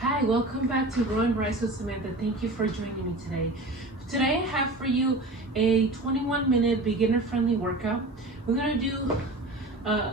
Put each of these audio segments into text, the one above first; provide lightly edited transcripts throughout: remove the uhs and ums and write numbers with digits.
Hi, welcome back to Growing Rice with Samantha. Thank you for joining me today. Today I have for you a 21-minute beginner-friendly workout. We're going to do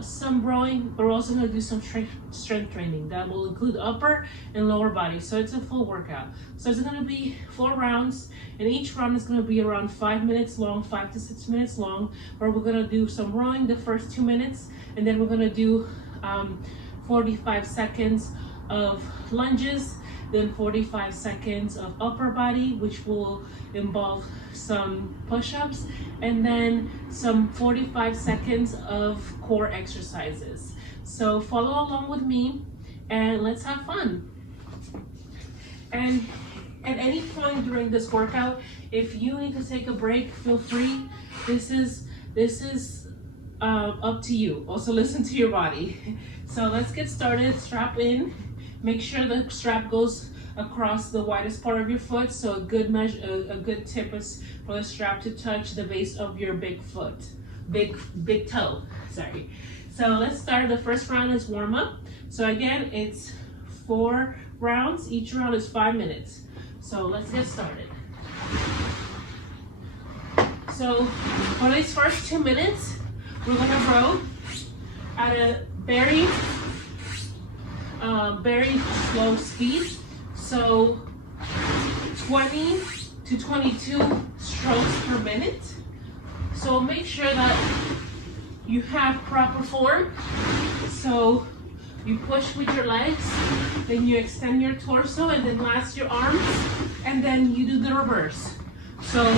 some rowing, but we're also going to do some strength training that will include upper and lower body. So it's a full workout. So it's going to be 4 rounds, and each round is going to be around 5 minutes long, 5 to 6 minutes long, where we're going to do some rowing the first 2 minutes, and then we're going to do 45 seconds of lunges, then 45 seconds of upper body, which will involve some push-ups, and then some 45 seconds of core exercises. So follow along with me and let's have fun. And at any point during this workout, if you need to take a break, feel free. This is up to you. Also listen to your body. So let's get started. Strap in. Make sure the strap goes across the widest part of your foot, so a good tip is for the strap to touch the base of your big toe. Sorry. So let's start. The first round is warm up. So again, it's 4 rounds. Each round is 5 minutes. So let's get started. So for these first 2 minutes, we're gonna row at a very slow speed, so 20 to 22 strokes per minute. So make sure that you have proper form. So you push with your legs, then you extend your torso, and then last your arms, and then you do the reverse. So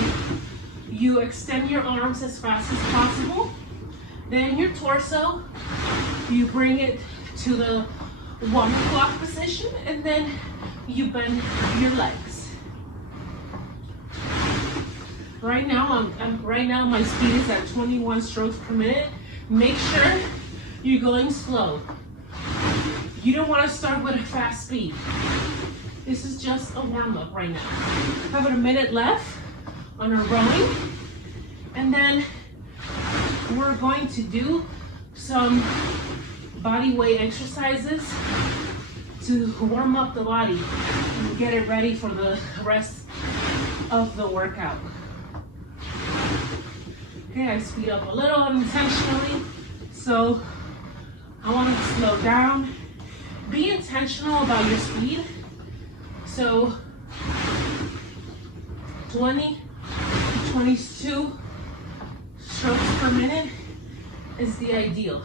you extend your arms as fast as possible, then your torso, you bring it to the 1 o'clock position, and then you bend your legs. Right now, my speed is at 21 strokes per minute. Make sure you're going slow. You don't want to start with a fast speed. This is just a warm-up right now. Have a minute left on our rowing, and then we're going to do some body weight exercises to warm up the body and get it ready for the rest of the workout. Okay, I speed up a little unintentionally, so I want to slow down. Be intentional about your speed. So 20 to 22 strokes per minute is the ideal.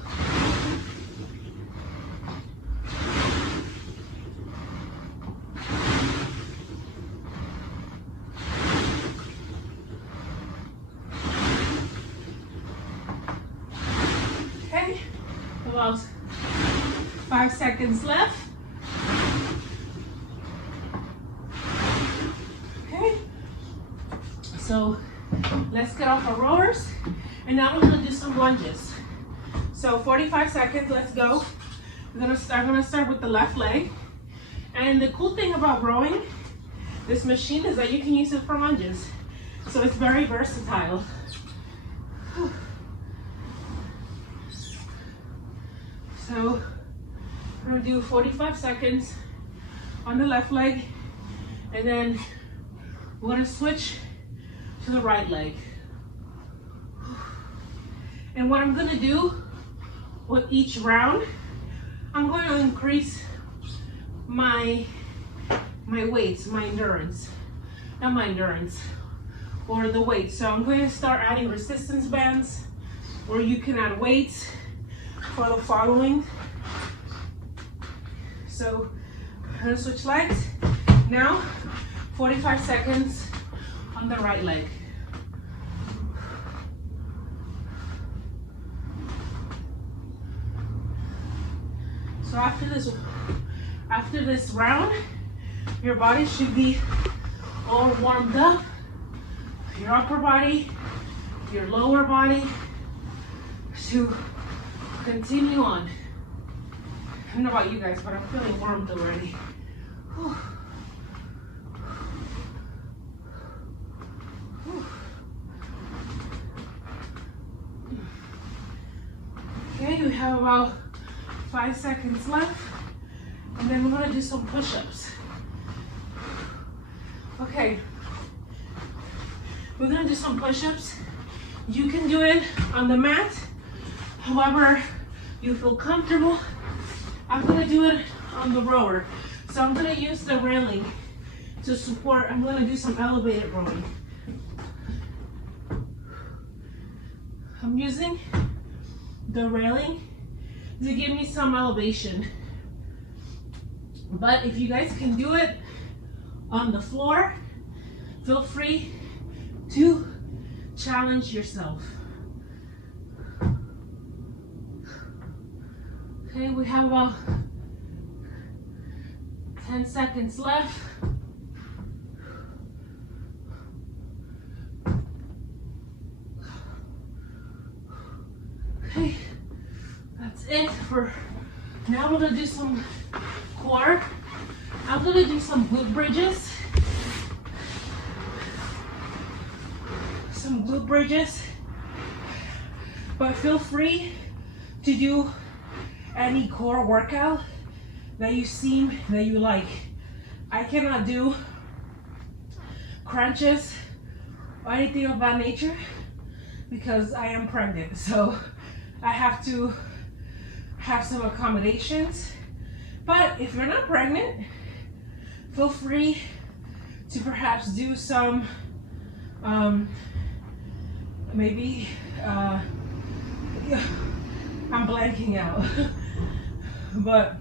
Okay, about 5 seconds left. Okay, so let's get off our rowers, and now we're gonna do some lunges. So 45 seconds, let's go. I'm gonna start with the left leg. And the cool thing about rowing this machine is that you can use it for lunges. So it's very versatile. So I'm gonna do 45 seconds on the left leg, and then we're gonna switch to the right leg. And what I'm gonna do with each round, I'm going to increase my weights, my endurance, or the weight. So I'm going to start adding resistance bands, or you can add weights for the following. So I'm gonna switch legs. Now, 45 seconds on the right leg. So after this round, your body should be all warmed up. Your upper body, your lower body, to continue on. I don't know about you guys, but I'm feeling warmed already. Whew. Whew. Okay, we have about 5 seconds left. And then we're gonna do some push-ups. Okay, we're gonna do some push-ups. You can do it on the mat, however you feel comfortable. I'm gonna do it on the rower. So I'm gonna use the railing to support. I'm gonna do some elevated rowing. I'm using the railing to give me some elevation. But if you guys can do it on the floor, feel free to challenge yourself. Okay, we have about 10 seconds left. Okay, that's it for now. We're gonna do some core. I'm gonna do some glute bridges. Some glute bridges. But feel free to do any core workout that you like. I cannot do crunches or anything of that nature because I am pregnant. So I have to have some accommodations. But if you're not pregnant, feel free to perhaps do some, maybe, I'm blanking out. But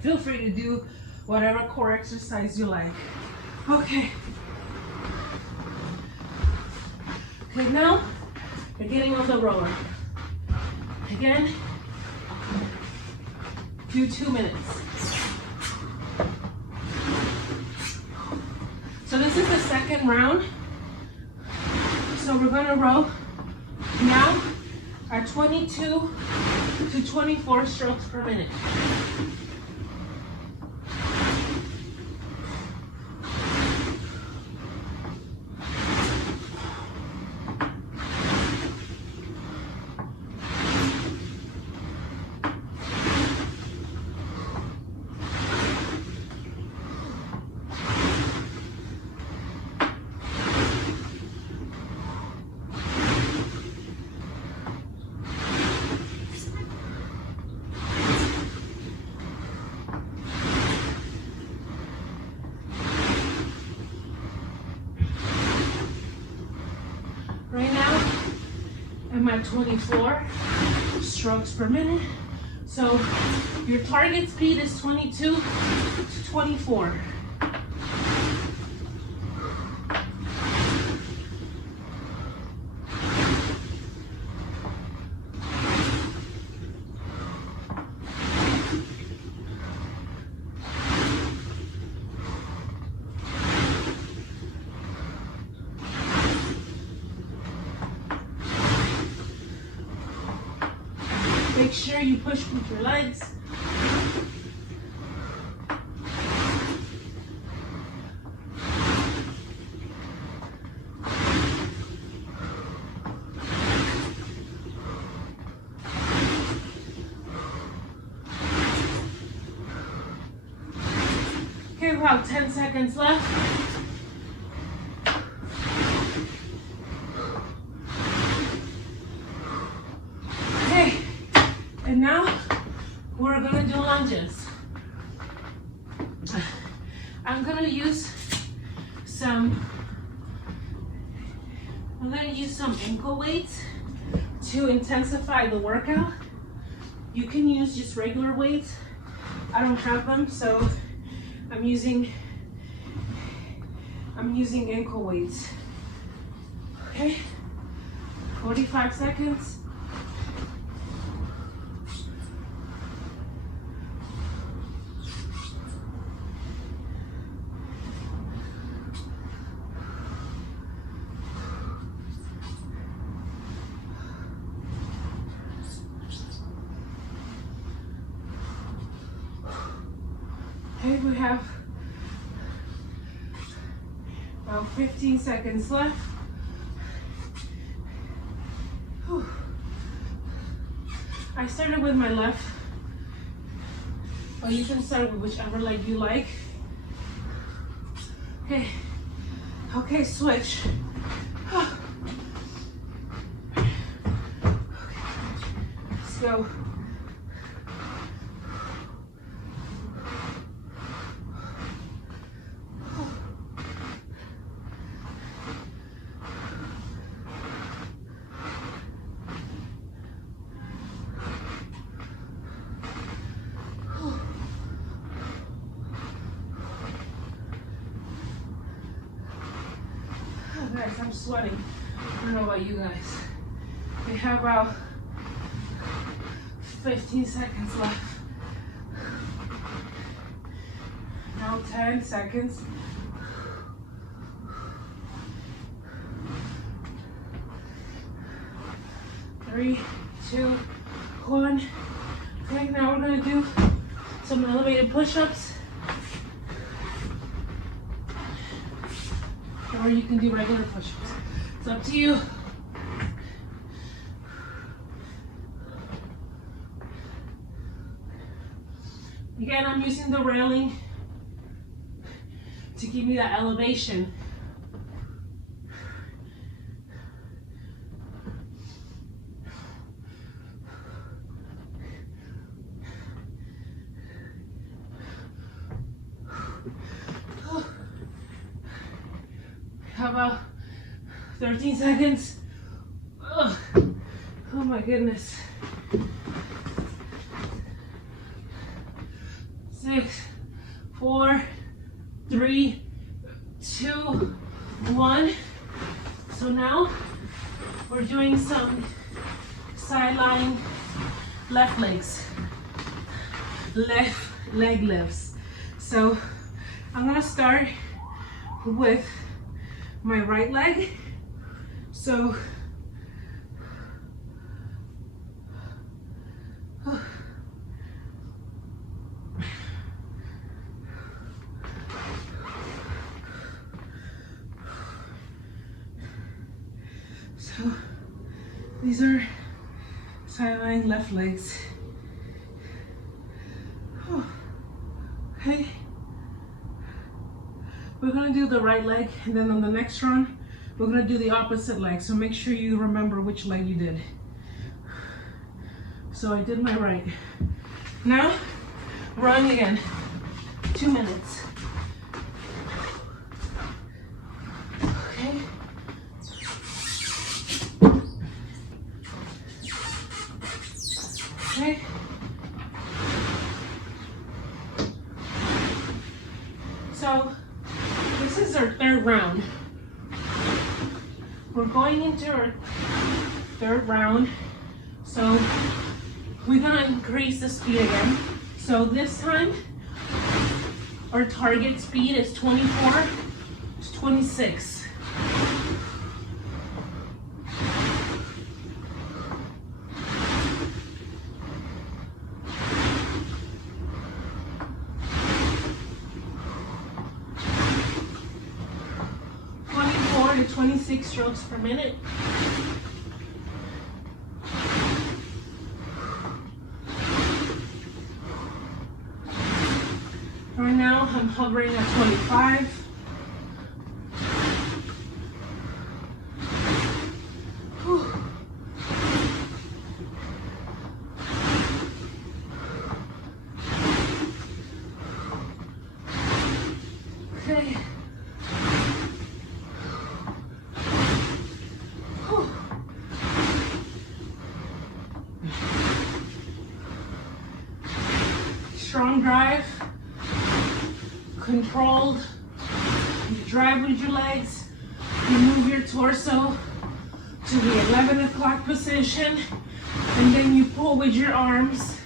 feel free to do whatever core exercise you like. Okay. Okay, now we're getting on the rower. Again, do 2 minutes. So this is the second round. So we're gonna row now at 22 to 24 strokes per minute. Right now, I'm at 24 strokes per minute. So your target speed is 22 to 24. Make sure you push with your legs. Okay, about 10 seconds left. And now we're gonna do lunges. I'm gonna use some ankle weights to intensify the workout. You can use just regular weights. I don't have them, so I'm using ankle weights. Okay, 45 seconds. Okay, we have about 15 seconds left. Whew. I started with my left But you can start with whichever leg you like. Okay. Okay, switch. Let's go. Guys, I'm sweating. I don't know about you guys. We have about 15 seconds left. Now 10 seconds. Three, two, one. Okay, now we're gonna do some elevated push-ups. Or you can do regular push-ups. It's up to you. Again, I'm using the railing to give me that elevation. How about 13 seconds? Ugh. Oh my goodness. 6, 4, 3, 2, 1. So now we're doing some sideline left legs, left leg lifts. So I'm gonna start with my right leg. So these are sideline left legs. Okay. We're gonna do the right leg, and then on the next run, we're gonna do the opposite leg. So make sure you remember which leg you did. So I did my right. Now, run again. 2 minutes. Okay. Okay. So this is our third round. We're going into our third round. So we're gonna increase the speed again. So this time our target speed is 24 to 26. To 26 strokes per minute. Right now I'm hovering at 25. Okay. Strong drive, controlled. You drive with your legs, you move your torso to the 11 o'clock position, and then you pull with your arms,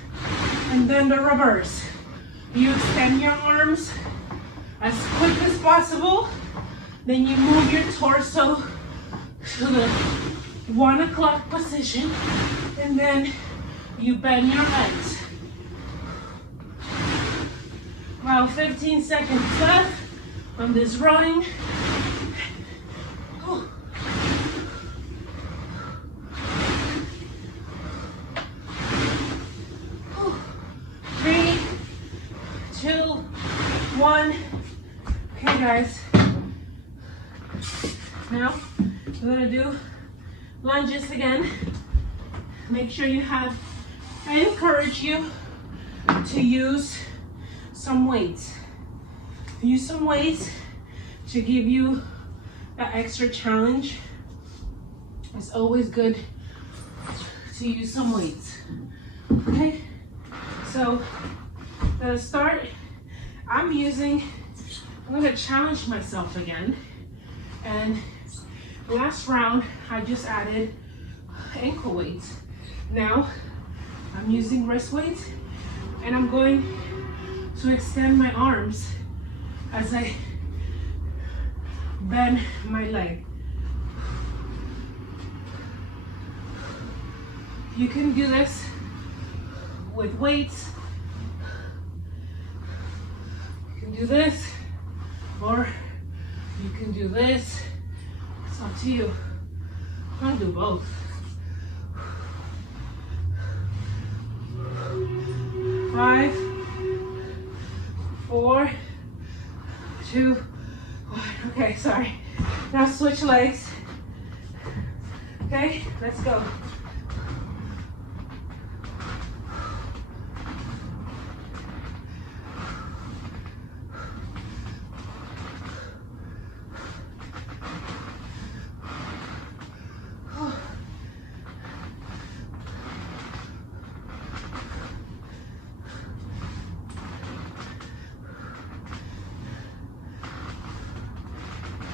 and then the reverse. You extend your arms as quick as possible, then you move your torso to the 1 o'clock position, and then you bend your legs. About 15 seconds left on this run. 3, 1. Okay, guys. Now we're gonna do lunges again. Make sure you have, I encourage you to use some weights. Use some weights to give you that extra challenge. It's always good to use some weights. Okay, so to start, I'm gonna challenge myself again. And last round, I just added ankle weights. Now, I'm using wrist weights, and I'm going to extend my arms as I bend my leg. You can do this with weights. You can do this, or you can do this. It's up to you. I'm gonna do both. 5, 4, 2, 1. Okay, sorry. Now switch legs. Okay, let's go.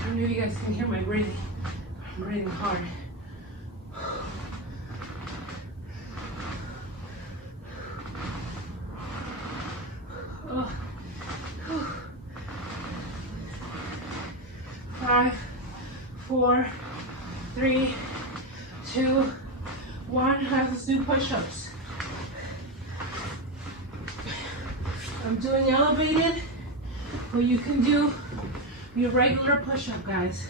I know you guys can hear my breathing. I'm breathing hard. Oh. 5, 4, 3, 2, 1. Let's do push-ups. I'm doing elevated, but you can do your regular push-up, guys.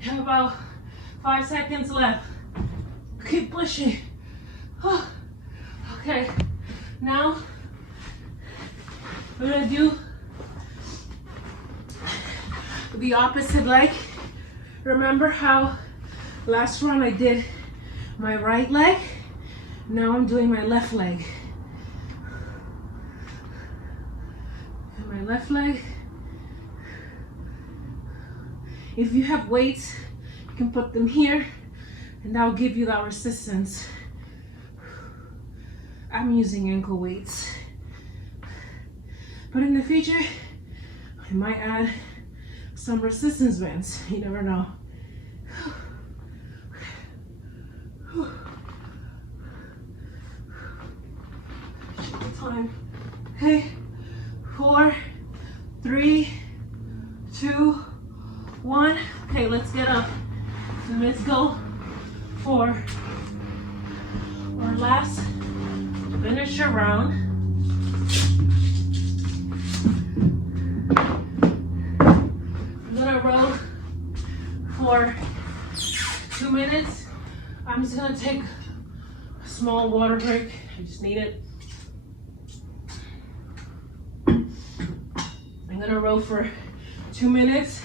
You have about 5 seconds left. Keep pushing. Okay, now we're gonna do the opposite leg. Remember how last round I did my right leg? Now I'm doing my left leg. And my left leg. If you have weights, you can put them here, and that'll give you that resistance. I'm using ankle weights. But in the future, I might add some resistance bands. You never know. Time. Okay, 4, 3, 2, 1. Okay, let's get up. So let's go for our last finisher round. I'm gonna row for 2 minutes. I'm just gonna take a small water break. I just need it. I'm gonna row for 2 minutes.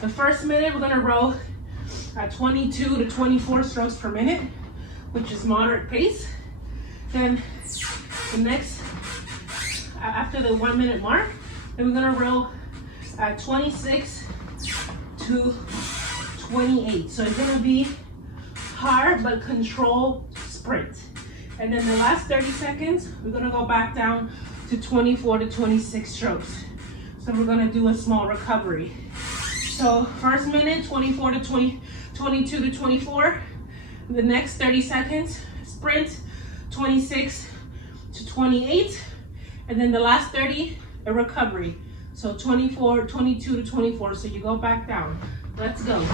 The first minute, we're gonna row at 22 to 24 strokes per minute, which is moderate pace. Then the next, after the 1 minute mark, then we're gonna row at 26 to 28. So it's gonna be hard but controlled sprint. And then the last 30 seconds, we're gonna go back down to 24 to 26 strokes. So we're gonna do a small recovery. So first minute, 24 to 20, 22 to 24. The next 30 seconds, sprint, 26 to 28. And then the last 30, a recovery. So 24, 22 to 24. So you go back down. Let's go.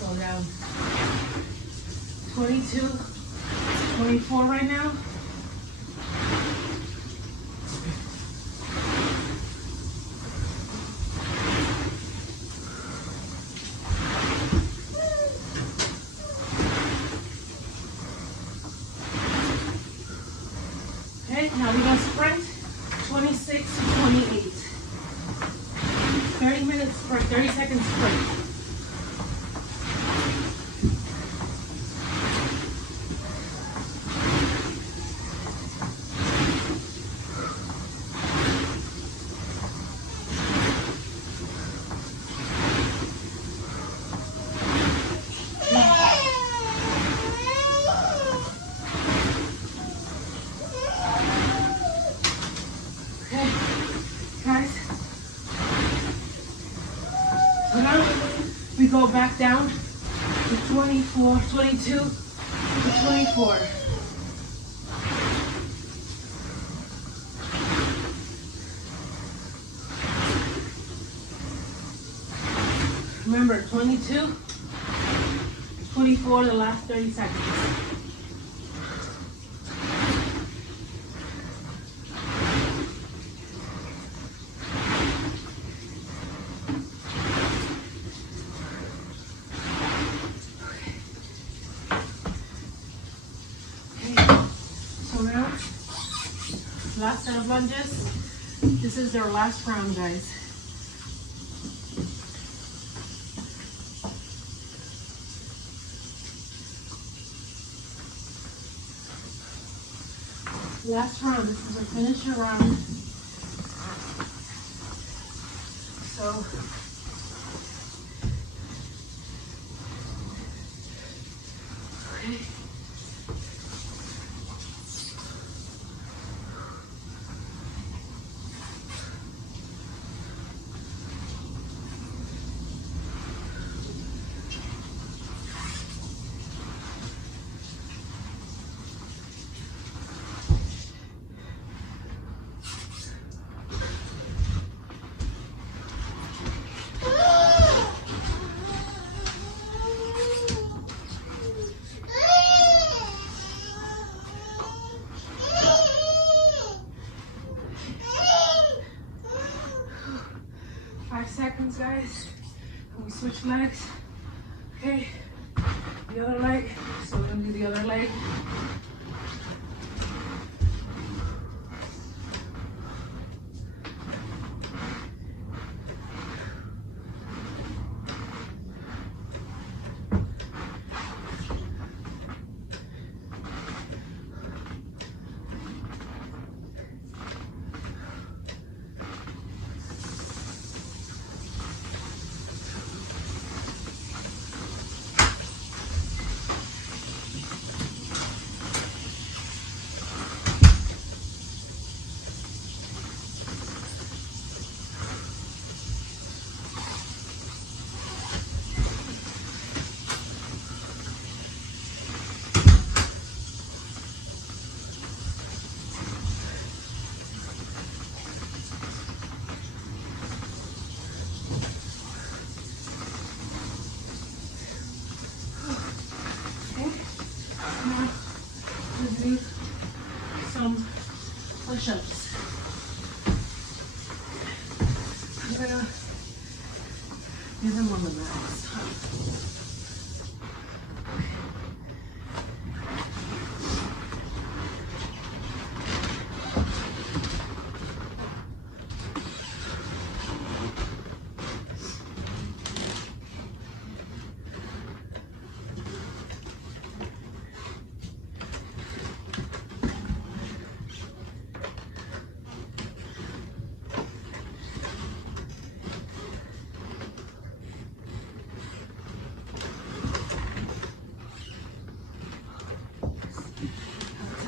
Slow down. 22, 24 right now. Okay, now we're gonna sprint 26 to 28. 30 minutes sprint, 30 seconds sprint. We go back down to 24, 22 to 24. Remember, 22, 24, the last 30 seconds. Last set of lunges. This is their last round, guys. Last round. This is our finisher round. So okay. Seconds, guys, and we switch legs. Okay, the other leg. So we're gonna do the other leg. Some push-ups. I'm gonna do them on the mat.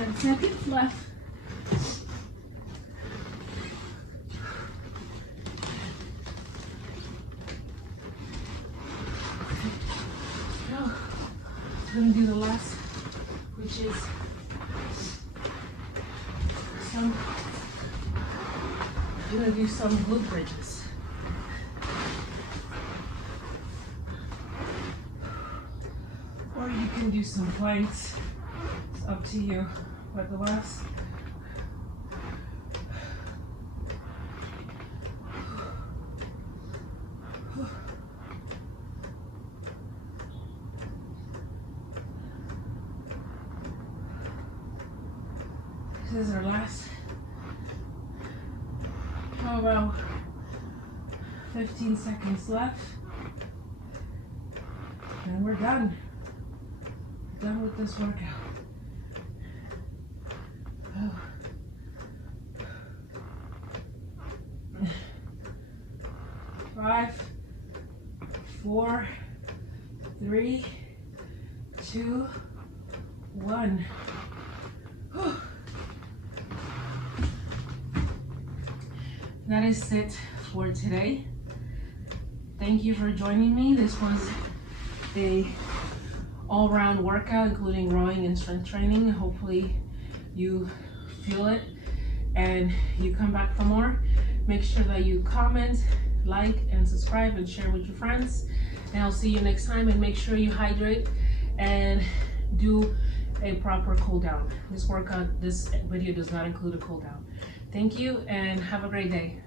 10 seconds left. Now, I'm gonna do the last, which is I'm gonna do some glute bridges. Or you can do some planks. It's up to you. But the last this is our last, about 15 seconds left, and we're done. Done with this workout. Oh. 5, 4, 3, 2, 1. Whew. That is it for today. Thank you for joining me. This was a all-round workout, including rowing and strength training. Hopefully you feel it and you come back for more. Make sure that you comment, like, and subscribe and share with your friends. And I'll see you next time, and make sure you hydrate and do a proper cool down. This video does not include a cool down. Thank you and have a great day.